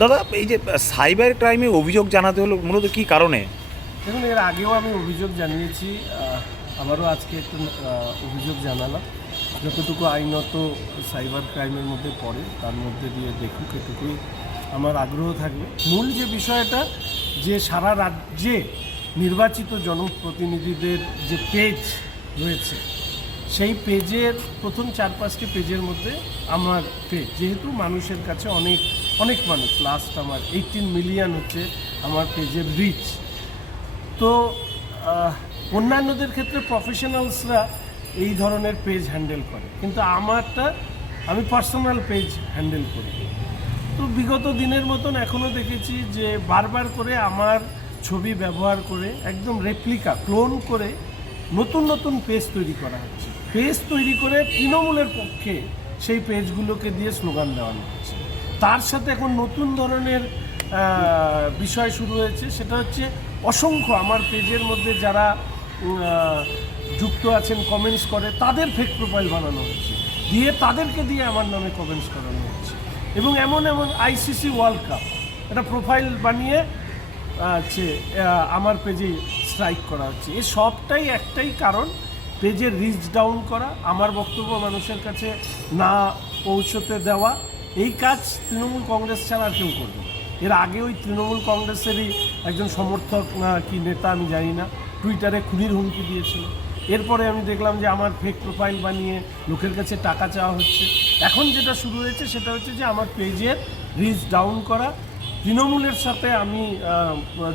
দাদা, এই যে সাইবার ক্রাইমে অভিযোগ জানাতে হলো মূলত কী কারণে? দেখুন, এর আগেও আমি অভিযোগ জানিয়েছি, আবারও আজকে একটু অভিযোগ জানালাম। যতটুকু আইনত সাইবার ক্রাইমের মধ্যে পড়ে তার মধ্যে দিয়ে দেখুক, এটুকুই আমার আগ্রহ থাকবে। মূল যে বিষয়টা, যে সারা রাজ্যে নির্বাচিত জনপ্রতিনিধিদের যে পেজ রয়েছে, সেই পেজের প্রথম 4-5টি পেজের মধ্যে আমার পেজ, যেহেতু মানুষের কাছে অনেক অনেক মানুষ, লাস্ট আমার 18 মিলিয়ন হচ্ছে আমার পেজের রিচ। তো অন্যান্যদের ক্ষেত্রে প্রফেশনালসরা এই ধরনের পেজ হ্যান্ডেল করে, কিন্তু আমারটা আমি পার্সোনাল পেজ হ্যান্ডেল করি। তো বিগত দিনের মতন এখনও দেখেছি যে বারবার করে আমার ছবি ব্যবহার করে একদম রেপ্লিকা ক্লোন করে নতুন নতুন পেজ তৈরি করা হচ্ছে। পেজ তৈরি করে তৃণমূলের পক্ষে সেই পেজগুলোকে দিয়ে স্লোগান দেওয়ানো হচ্ছে। তার সাথে এখন নতুন ধরনের বিষয় শুরু হয়েছে, সেটা হচ্ছে অসংখ্য আমার পেজের মধ্যে যারা যুক্ত আছেন, কমেন্টস করে, তাদের ফেক প্রোফাইল বানানো হচ্ছে, দিয়ে তাদেরকে দিয়ে আমার নামে কমেন্টস করানো হচ্ছে। এবং এমন এমন আইসিসি ওয়ার্ল্ড কাপ একটা প্রোফাইল বানিয়ে আমার পেজে স্ট্রাইক করা হচ্ছে। এই সবটাই একটাই কারণ, পেজের রিচ ডাউন করা, আমার বক্তব্য মানুষের কাছে না পৌঁছতে দেওয়া। এই কাজ তৃণমূল কংগ্রেস ছাড়া আর কেউ করবে না। এর আগে ওই তৃণমূল কংগ্রেসেরই একজন সমর্থক না কি নেতা আমি জানি না, টুইটারে খুনির হুমকি দিয়েছিল। এরপরে আমি দেখলাম যে আমার ফেক প্রোফাইল বানিয়ে লোকের কাছে টাকা চাওয়া হচ্ছে। এখন যেটা শুরু হয়েছে সেটা হচ্ছে যে আমার পেজের রিচ ডাউন করা, তৃণমূলের সাথে আমি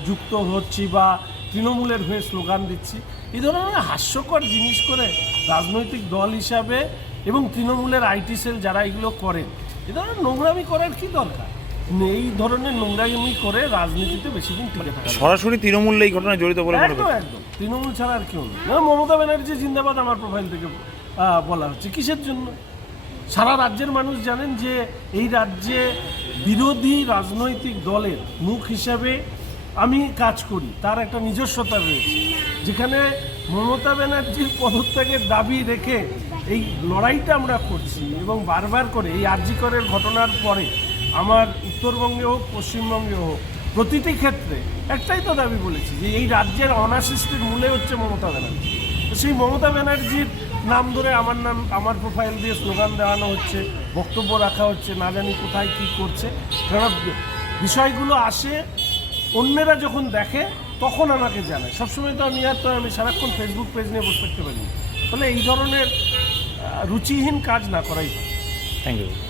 যুক্ত হচ্ছি বা তৃণমূলের হয়ে স্লোগান দিচ্ছি, এই ধরনের হাস্যকর জিনিস করে রাজনৈতিক দল হিসাবে এবং তৃণমূলের আইটি সেল যারা এগুলো করেন, এ ধরনের নোংরামি করার কী দরকার? এই ধরনের নোংরামি করে রাজনীতিতে বেশি দিন টিকে থাকা। সরাসরি তৃণমূল এই ঘটনায় জড়িত বলে মনে একদম একদম তৃণমূল ছাড়া আর কেউ নেই। মমতা ব্যানার্জি জিন্দাবাদ আমার প্রোফাইল থেকে বলা হচ্ছে, কিসের জন্য? সারা রাজ্যের মানুষ জানেন যে এই রাজ্যে বিরোধী রাজনৈতিক দলের মুখ হিসাবে আমি কাজ করি, তার একটা নিজস্বতা রয়েছে। যেখানে মমতা ব্যানার্জির পদত্যাগের দাবি রেখে এই লড়াইটা আমরা করছি, এবং বারবার করে এই আরজি করের ঘটনার পরে আমার উত্তরবঙ্গে হোক পশ্চিমবঙ্গে হোক প্রতিটি ক্ষেত্রে একটাই তো দাবি বলেছি যে এই রাজ্যের অনাসৃষ্টির মূলে হচ্ছে মমতা ব্যানার্জি। তো সেই মমতা ব্যানার্জির নাম ধরে আমার প্রোফাইল দিয়ে স্লোগান দেওয়ানো হচ্ছে, বক্তব্য রাখা হচ্ছে, না জানি কোথায় কী করছে। কারণ বিষয়গুলো আসে, অন্যেরা যখন দেখে তখন আমাকে জানায়। সবসময় তো আমি সারাক্ষণ ফেসবুক পেজ নিয়ে বসে থাকতে পারি। ফলে এই ধরনের রুচিহীন কাজ না করাই ভালো। Thank you.